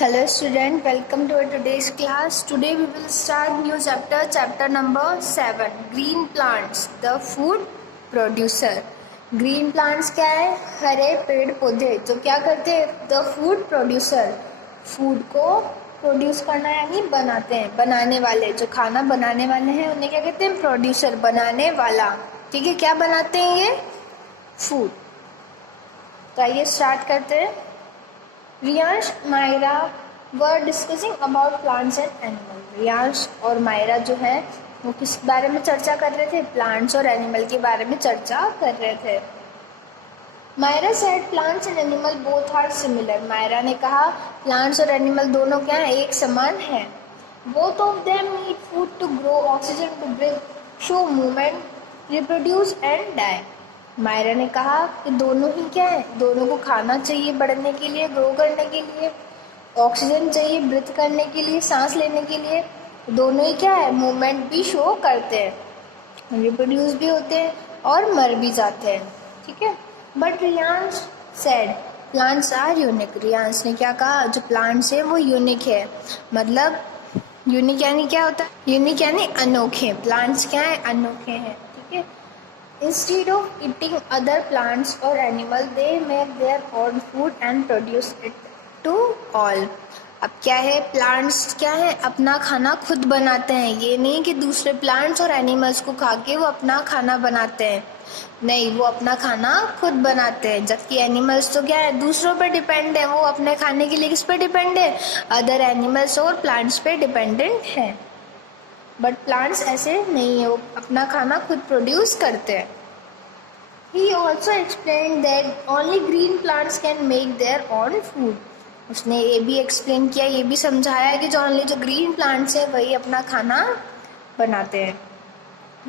Hello student, welcome to our today's class. Today we will start new chapter number 7, green plants, the food producer. Green plants क्या है? हरे पेड़ पौधे जो क्या करते हैं? The food producer, फूड को प्रोड्यूस करना यानी बनाते हैं, बनाने वाले, जो खाना बनाने वाले हैं उन्हें क्या कहते हैं? प्रोड्यूसर, बनाने वाला. ठीक है, क्या बनाते हैं ये? फूड. तो आइए स्टार्ट करते हैं. Riyansh Myra were discussing about plants and animal. Riyansh और मायरा जो है वो किस बारे में चर्चा कर रहे थे? प्लांट्स और एनिमल के बारे में चर्चा कर रहे थे. Myra said plants and animal both are similar. Myra ने कहा प्लांट्स और एनिमल दोनों क्या है? एक समान है. Both of them need food to grow, oxygen to breathe, show movement, reproduce and die. Myra ने कहा कि दोनों ही क्या है? दोनों को खाना चाहिए बढ़ने के लिए, ग्रो करने के लिए, ऑक्सीजन चाहिए ब्रीथ करने के लिए, सांस लेने के लिए. दोनों ही क्या है? मूवमेंट भी शो करते हैं, रिप्रोड्यूस भी होते हैं और मर भी जाते हैं. ठीक है. But Riyansh said plants are unique. Riyansh ने क्या कहा? जो प्लांट्स है वो यूनिक है. मतलब यूनिक यानी क्या होता है? यूनिक यानी अनोखे. प्लांट्स क्या है? अनोखे हैं. ठीक है. Instead of eating other plants or animal, they make their own food and produce it to all. अब क्या है? प्लांट्स क्या है? अपना खाना खुद बनाते हैं. ये नहीं कि दूसरे प्लांट्स और एनिमल्स को खा के वो अपना खाना बनाते हैं. नहीं, वो अपना खाना खुद बनाते हैं. जबकि एनिमल्स तो क्या है? दूसरों पर डिपेंड है. वो अपने खाने के लिए किस पर डिपेंड है? अदर एनिमल्स और प्लांट्स पे डिपेंडेंट है. बट प्लांट्स ऐसे नहीं है, वो अपना खाना खुद प्रोड्यूस करते हैं. He also explained that only green plants can make their own food. उसने ये भी एक्सप्लेन किया, ये भी समझाया कि जो ओनली जो ग्रीन प्लांट्स है वही अपना खाना बनाते हैं.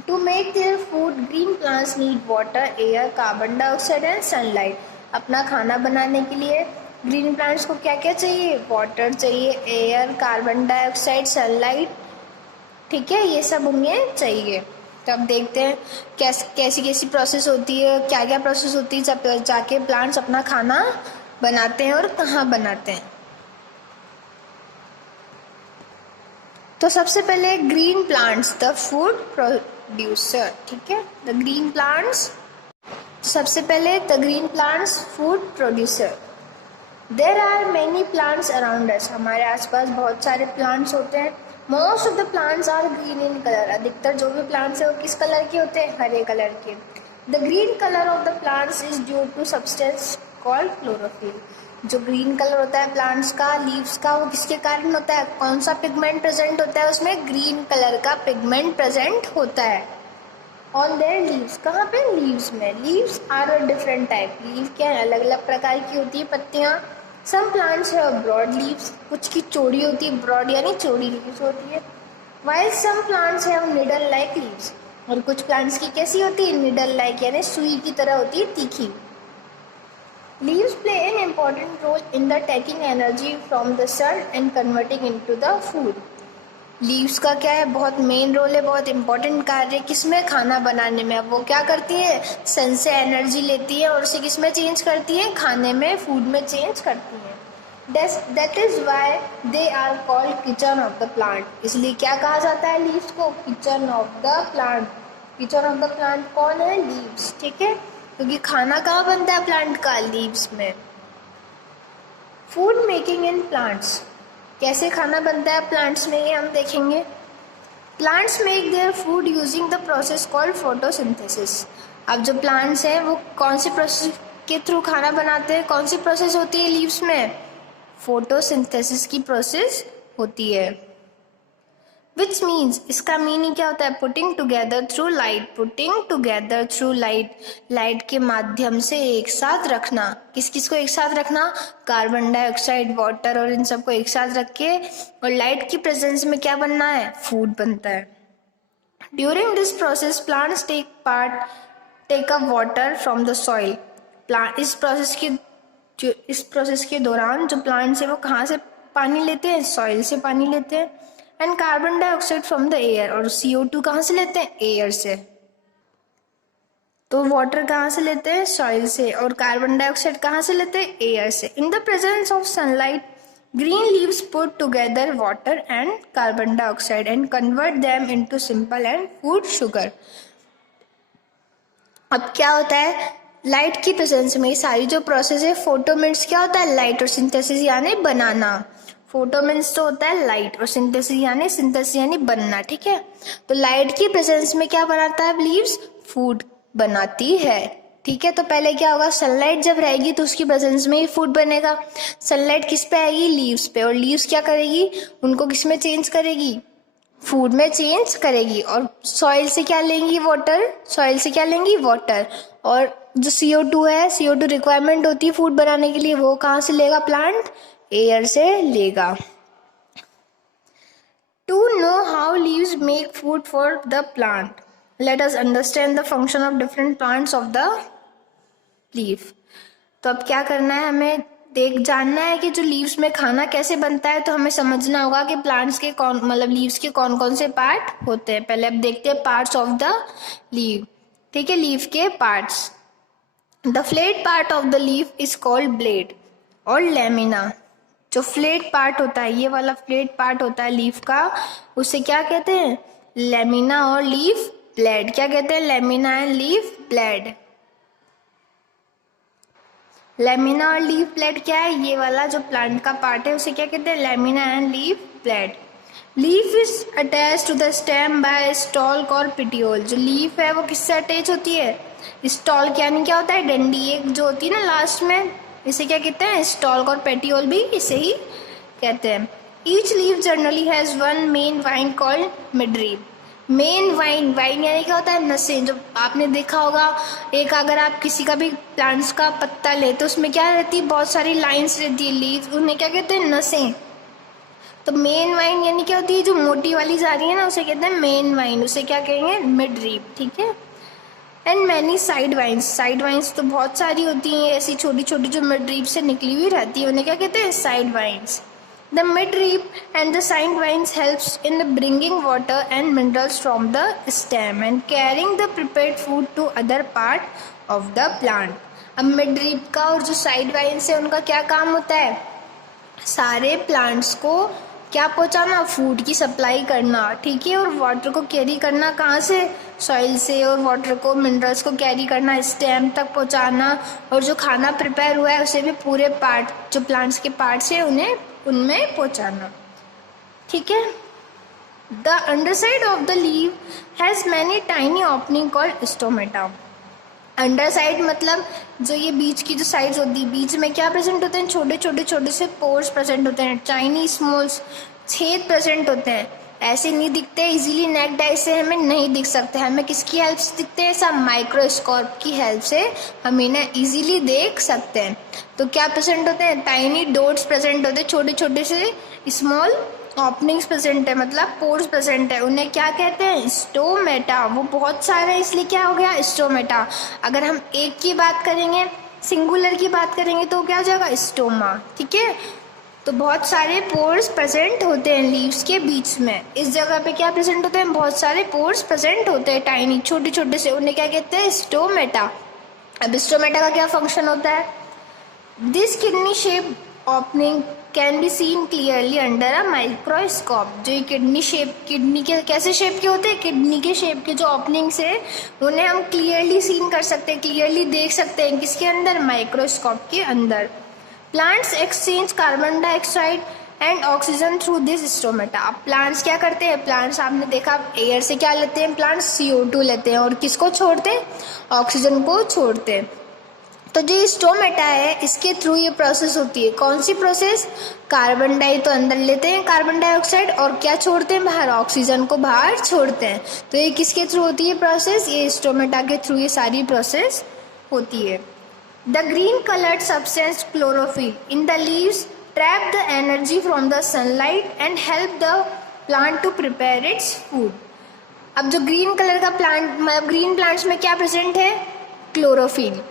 To make their food green plants need water, air, carbon dioxide and sunlight. अपना खाना बनाने के लिए ग्रीन प्लांट्स को क्या क्या चाहिए? वाटर चाहिए, एयर, कार्बन डाइऑक्साइड, सनलाइट. ठीक है, ये सब उन्हें चाहिए. तो अब देखते हैं कैसी कैसी प्रोसेस होती है, क्या क्या प्रोसेस होती है जब जाके प्लांट्स अपना खाना बनाते हैं और कहाँ बनाते हैं. तो सबसे पहले green plants, the food producer. ठीक है, द ग्रीन प्लांट्स. सबसे पहले the green plants food producer. There are many plants around us. हमारे आसपास बहुत सारे प्लांट्स होते हैं. Most of the plants are green in colour. अधिकतर जो भी प्लांट्स है वो किस कलर के होते हैं? हरे कलर के. The green colour of the plants is due to substance called chlorophyll. जो ग्रीन कलर होता है प्लांट्स का, लीव्स का, वो किसके कारण होता है? कौन सा पिगमेंट प्रेजेंट होता है उसमें? ग्रीन कलर का पिगमेंट प्रेजेंट होता है ऑन देयर लीव्स. कहाँ पे? लीव्स में. Leaves are different type. Leaf क्या है? अलग अलग प्रकार की होती है पत्तियाँ. Some plants have broad leaves. कुछ की चौड़ी होती है, ब्रॉड यानी चौड़ी लीव्स होती है. While some plants have needle like leaves. और कुछ प्लांट्स की कैसी होती है? निडल लाइक यानी सुई की तरह होती है, तीखी. Leaves play an important role in the taking energy from the sun and converting into the food. Leaves का क्या है? बहुत मेन रोल है, बहुत इंपॉर्टेंट कार्य है किसमें? खाना बनाने में. अब वो क्या करती है? सन से एनर्जी लेती है और उसे किसमें चेंज करती है? खाने में, फूड में चेंज करती है. That is why they are called kitchen of the plant. इसलिए क्या कहा जाता है लीव्स को? Kitchen of the plant. Kitchen of the plant कौन है? लीव्स. ठीक है, क्योंकि खाना कहाँ बनता है प्लांट का? लीव्स में. Food making in plants. कैसे खाना बनता है प्लांट्स में ये हम देखेंगे. Plants make their food using the process called photosynthesis. अब जो प्लांट्स हैं वो कौन सी प्रोसेस के थ्रू खाना बनाते हैं? कौन सी प्रोसेस होती है लीव्स में? फोटोसिंथेसिस की प्रोसेस होती है. विच मीन्स, इसका मीनिंग क्या होता है? Putting together through light. Putting together through light. Light के माध्यम से एक साथ रखना. किस किस को एक साथ रखना? कार्बन डाइऑक्साइड, वाटर और इन सबको एक साथ रख के, और लाइट की प्रेजेंस में क्या बनना है? फूड बनता है. During this process plants take up water from the soil. इस प्रोसेस के दौरान जो प्लांट्स है वो कहाँ से पानी लेते हैं? सॉइल से पानी लेते हैं. And carbon dioxide from the air. और CO2 कहाँ से लेते हैं? एयर से. तो वाटर कहाँ से लेते हैं? सॉइल से. और कार्बन डाइऑक्साइड कहाँ से लेते हैं? एयर से. In the presence of sunlight Green leaves put together water and carbon dioxide and convert them into simple and food sugar. अब क्या होता है, लाइट की प्रेजेंस में सारी जो प्रोसेस है, फोटोमिन्स क्या होता है, लाइट, और सिंथेसिस यानी बनाना. फोटोमिन्स तो होता है लाइट और सिंथेसिस यानी बनना. ठीक है, तो लाइट की प्रेजेंस में क्या बनाता है लीव्स, फूड बनाती है. ठीक है, तो पहले क्या होगा, सनलाइट जब रहेगी तो उसकी प्रेजेंस में ही फूड बनेगा. सनलाइट किस पे आएगी, लीव्स पे, और लीव्स क्या करेगी, उनको किस में चेंज करेगी, फूड में चेंज करेगी. और सॉइल से क्या लेंगी, वाटर. और जो CO2 है, CO2 रिक्वायरमेंट होती है फूड बनाने के लिए, वो कहाँ से लेगा प्लांट, एयर से लेगा. To know how leaves make food for the plant, let us understand the function of different plants of the leaf. तो अब क्या करना है, हमें जानना है कि जो लीव्स में खाना कैसे बनता है. तो हमें समझना होगा कि प्लांट्स के लीव्स के कौन कौन से पार्ट होते हैं. पहले अब देखते हैं पार्ट्स ऑफ द लीव. ठीक है, लीफ के parts. The flat part of the leaf is called blade और लैमिना. जो फ्लेट पार्ट होता है, ये वाला फ्लेट पार्ट होता है लीफ का, उसे क्या कहते हैं, लैमिना और लीफ ब्लेड. क्या कहते हैं, lamina and leaf blade. Lamina और लीफ ब्लेड क्या है, ये वाला जो प्लांट का पार्ट है उसे क्या कहते हैं, lamina and leaf blade. Leaf is attach to the stem by stalk और पिटियोल. जो लीफ है वो किससे अटैच होती है, स्टॉल्क यानी क्या होता है, डंडी एक जो होती है ना लास्ट में, इसे क्या कहते हैं, स्टॉल्क, और पेटियोल भी इसे ही कहते हैं. Each leaf generally has one main vein called midrib. Main vein यानी क्या होता है, नसें. जो आपने देखा होगा, एक अगर आप किसी का भी प्लांट्स का पत्ता ले तो उसमें क्या रहती है, बहुत सारी लाइंस रहती है लीफ, उन्हें क्या कहते हैं, नसें. तो मेन वाइन यानी क्या होती है, जो मोटी वाली जा रही है ना, उसे कहते हैं मेन वाइन, उसे क्या कहेंगे, मिडरीब. ठीक है, एंड मैनी साइड वाइन्स तो बहुत सारी होती हैं ऐसी छोटी छोटी जो मिडरीब से निकली हुई रहती है, उन्हें क्या कहते हैं, side veins. The midrib and the side vines helps in bringing water and minerals from the stem and carrying the prepared food to other part of the plant. अब midrib का और जो side vines है उनका क्या काम होता है, सारे प्लांट्स को क्या पहुंचाना, फूड की सप्लाई करना. ठीक है, और वाटर को कैरी करना कहाँ से, सॉइल से, और वाटर को, मिनरल्स को कैरी करना, स्टेम तक पहुंचाना, और जो खाना प्रिपेयर हुआ है उसे भी पूरे पार्ट, जो प्लांट्स के पार्ट्स है उन्हें उनमें पहुंचाना. ठीक है, the underside of the leave has many tiny opening called stomata. Under side मतलब जो ये बीच की जो साइड्स होती है, बीच में क्या प्रेजेंट होते हैं, छोटे से पोर्स प्रेजेंट होते हैं, टाइनी स्मॉल्स, छेद प्रेजेंट होते हैं. ऐसे नहीं दिखते इजीली, नेक्ड आई से हमें नहीं दिख सकते, हमें किसकी हेल्प से दिखते हैं, सब माइक्रोस्कोप की हेल्प से हम इन्हें इजीली देख सकते हैं. तो क्या प्रेजेंट होते हैं, टाइनी डॉट्स प्रेजेंट होते हैं, छोटे से स्मॉल ओपनिंग्स प्रेजेंट है, मतलब पोर्स प्रेजेंट है, उन्हें क्या कहते हैं, स्टोमेटा. वो बहुत सारे इसलिए क्या हो गया, स्टोमेटा. अगर हम एक की बात करेंगे, सिंगुलर की बात करेंगे तो क्या हो जाएगा, स्टोमा. ठीक है, तो बहुत सारे पोर्स प्रेजेंट होते हैं लीव्स के बीच में. इस जगह पे क्या प्रेजेंट होते हैं, बहुत सारे पोर्स प्रेजेंट होते हैं टाइनी, छोटे से, उन्हें क्या कहते हैं, स्टोमेटा. अब स्टोमेटा का क्या फंक्शन होता है, this kidney shape opening can be seen clearly under a microscope. जो ये किडनी के कैसे शेप के होते हैं, किडनी के शेप के जो ओपनिंग्स है उन्हें हम क्लियरली सीन कर सकते हैं, क्लियरली देख सकते हैं, किसके अंदर, माइक्रोस्कोप के अंदर. Plants exchange carbon dioxide and oxygen through this stomata. अब प्लांट्स क्या करते हैं, प्लांट्स आपने देखा एयर से क्या लेते हैं, प्लांट्स CO2 लेते हैं, और किसको छोड़ते हैं, ऑक्सीजन को छोड़ते हैं. तो जो स्टोमेटा है इसके थ्रू ये प्रोसेस होती है. कौन सी प्रोसेस, कार्बन डाई तो अंदर लेते हैं कार्बन डाइऑक्साइड, और क्या छोड़ते हैं बाहर, ऑक्सीजन को बाहर छोड़ते हैं. तो ये किसके थ्रू होती है प्रोसेस, ये स्टोमेटा के थ्रू ये सारी प्रोसेस होती है. The green coloured substance chlorophyll in the leaves trap the energy from the sunlight and help the plant to prepare its food. अब जो ग्रीन कलर का प्लांट, मतलब ग्रीन प्लांट्स में क्या प्रेजेंट है, क्लोरोफिल.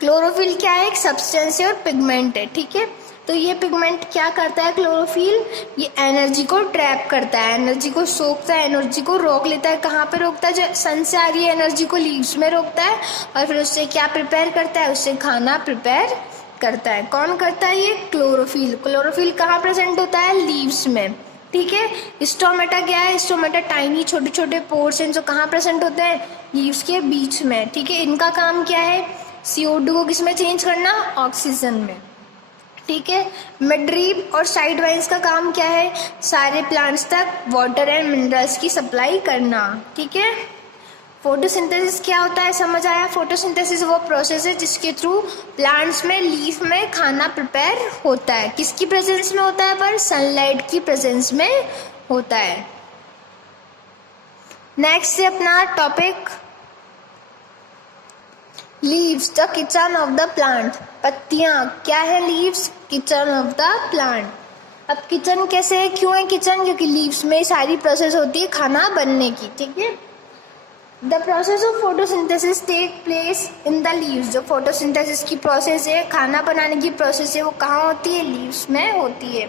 क्लोरोफिल क्या है, एक सब्सटेंस है और पिगमेंट है. ठीक है, तो ये पिगमेंट क्या करता है, क्लोरोफिल, ये एनर्जी को ट्रैप करता है, एनर्जी को सोखता है, एनर्जी को रोक लेता है. कहाँ पे रोकता है, जो सन से आ रही है एनर्जी को लीव्स में रोकता है, और फिर उससे क्या प्रिपेयर करता है, उससे खाना प्रिपेयर करता है। कौन करता है ये? क्लोरोफिल। क्लोरोफिल कहाँ प्रेजेंट होता है? लीव्स में। ठीक है। स्टोमेटा क्या है? स्टोमेटा टाइनी छोटे छोटे पोर्स हैं जो कहाँ प्रेजेंट होते हैं? लीव्स के बीच में। ठीक है। इनका काम क्या है? CO2 को किस में चेंज करना? ऑक्सीजन में। ठीक है। मिडरीब और साइड वाइज का काम क्या है? सारे प्लांट्स तक वाटर एंड मिनरल्स की सप्लाई करना। ठीक है। फोटोसिंथेसिस क्या होता है? समझ आया? फोटोसिंथेसिस वो प्रोसेस है जिसके थ्रू प्लांट्स में लीफ में खाना प्रिपेयर होता है। किसकी प्रेजेंस में होता है? पर सनलाइट की प्रेजेंस में होता है। नेक्स्ट है अपना topic leaves, the kitchen of the plant. पत्तियां क्या है? Leaves, kitchen of the plant. अब किचन कैसे है? क्यों है किचन? क्योंकि लीव्स में सारी प्रोसेस होती है खाना बनने की। ठीक है। The process of photosynthesis take place in the leaves. जो फोटोसिंथेसिस की प्रोसेस है, खाना बनाने की प्रोसेस है, वो कहाँ होती है? लीव्स में होती है।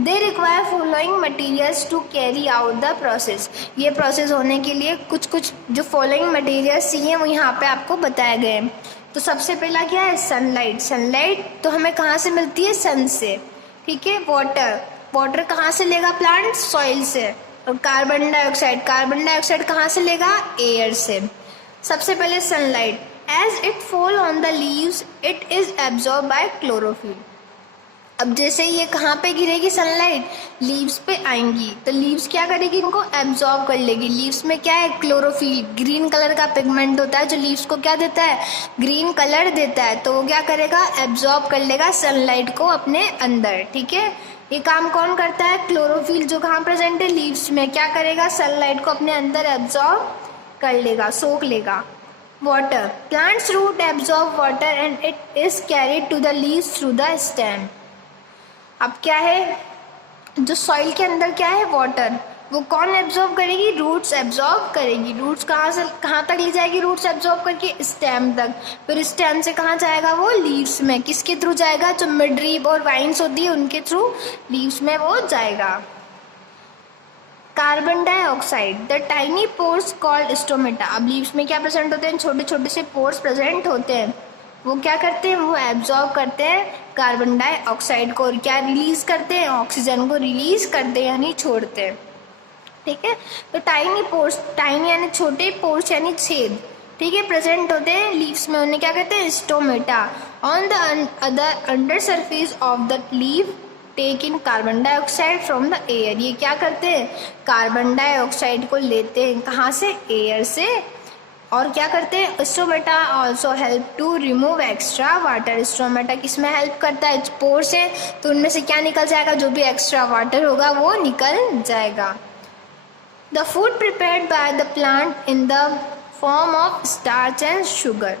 They require following materials to carry out the process. ये प्रोसेस होने के लिए कुछ जो फॉलोइंग मटेरियल्स चाहिए वो यहाँ पे आपको बताए गए हैं। तो सबसे पहला क्या है? सनलाइट। सनलाइट तो हमें कहाँ से मिलती है? सन से। ठीक है। वाटर, वाटर कहाँ से लेगा प्लांट? सॉइल से। और कार्बन डाइऑक्साइड, कार्बन डाइऑक्साइड कहाँ से लेगा? एयर से। सबसे पहले sunlight, as it fall on the leaves it is absorb by chlorophyll. अब जैसे ये कहाँ पे गिरेगी सनलाइट? लीव्स पे आएंगी तो लीव्स क्या करेगी? इनको एब्जॉर्ब कर लेगी। लीव्स में क्या है? क्लोरोफिल, ग्रीन कलर का पिगमेंट होता है जो लीव्स को क्या देता है? ग्रीन कलर देता है। तो वो क्या करेगा? एब्जॉर्ब कर लेगा सनलाइट को अपने अंदर। ठीक है। ये काम कौन करता है? क्लोरोफिल जो कहाँ प्रेजेंट है? लीव्स में। क्या करेगा? सनलाइट को अपने अंदर एब्जॉर्ब कर लेगा, सोख लेगा। Water, plants root absorb water and it is carried to the leaves through the stem. अब क्या है? जो सॉइल के अंदर क्या है? वाटर, वो कौन एब्जॉर्ब करेगी? रूट्स एब्जॉर्ब करेगी। रूट्स कहाँ से कहाँ तक ले जाएगी? रूट्स एब्जॉर्ब करके स्टेम तक। फिर स्टेम से कहाँ जाएगा? वो लीव्स में। किसके थ्रू जाएगा? जो मिडरीब और वाइन्स होती है उनके थ्रू लीव्स में वो जाएगा। Carbon dioxide, the tiny pores called stomata. अब लीव्स में क्या प्रेजेंट होते हैं? छोटे छोटे से पोर्स प्रेजेंट होते हैं। वो क्या करते हैं? वो एब्जॉर्ब करते हैं कार्बन डाइऑक्साइड को और क्या रिलीज करते हैं? ऑक्सीजन को रिलीज करते हैं यानी छोड़ते हैं। ठीक है। तो टाइनी पोर्स, टाइनी यानी छोटे, पोर्स यानी छेद। ठीक है, प्रेजेंट होते हैं लीव्स में। उन्हें क्या कहते हैं? Stomata. On the other under surface of the leaf take in carbon dioxide from the air. ये क्या करते हैं? कार्बन डाइऑक्साइड को लेते हैं कहाँ से? एयर से। और क्या करते हैं? Stomata also help to remove extra water. Stomata किस में हेल्प करता है? पोर्स है तो उनमें से क्या निकल जाएगा? जो भी एक्स्ट्रा वाटर होगा वो निकल जाएगा। The food prepared by the plant in the form of starch and sugar.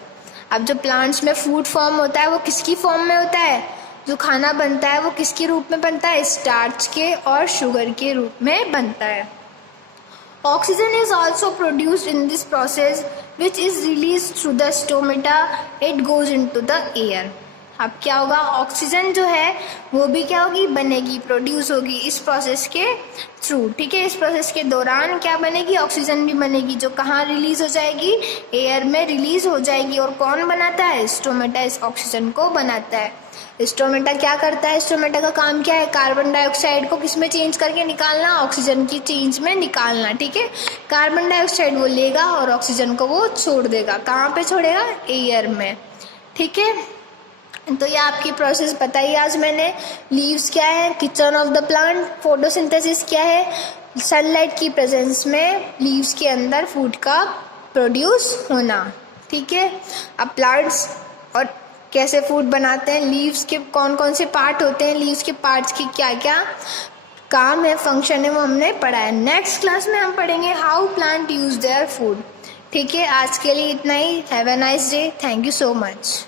अब जो प्लांट्स में फूड फॉर्म होता है वो किसकी फॉर्म में होता है? जो खाना बनता है वो किसके रूप में बनता है? स्टार्च के और शुगर के रूप में बनता है। Oxygen is also produced in this process which is released through the stomata. It goes into the air. अब क्या होगा? ऑक्सीजन जो है वो भी क्या होगी? बनेगी, प्रोड्यूस होगी इस प्रोसेस के थ्रू। ठीक है। इस प्रोसेस के दौरान क्या बनेगी? ऑक्सीजन भी बनेगी जो कहाँ रिलीज हो जाएगी? एयर में रिलीज हो जाएगी। और कौन बनाता है? स्टोमेटा इस ऑक्सीजन को बनाता है। स्टोमेटा क्या करता है? स्टोमेटा का काम क्या है? कार्बन डाइऑक्साइड को किस में चेंज करके निकालना? ऑक्सीजन की चेंज में निकालना। ठीक है। कार्बन डाइऑक्साइड वो लेगा और ऑक्सीजन को वो छोड़ देगा। कहाँ पे छोड़ेगा? एयर में। ठीक है। तो ये आपकी प्रोसेस बताई आज मैंने। लीव्स क्या है? Kitchen of the plant. Photosynthesis क्या है? सनलाइट की प्रेजेंस में लीव्स के अंदर फूड का प्रोड्यूस होना। ठीक है। अब प्लांट्स और कैसे फूड बनाते हैं, लीव्स के कौन कौन से पार्ट होते हैं, लीव्स के पार्ट्स की क्या क्या काम है, फंक्शन है, वो हमने पढ़ा है। नेक्स्ट क्लास में हम पढ़ेंगे how plant use their food. ठीक है। आज के लिए इतना ही। Have a nice day. Thank you so much.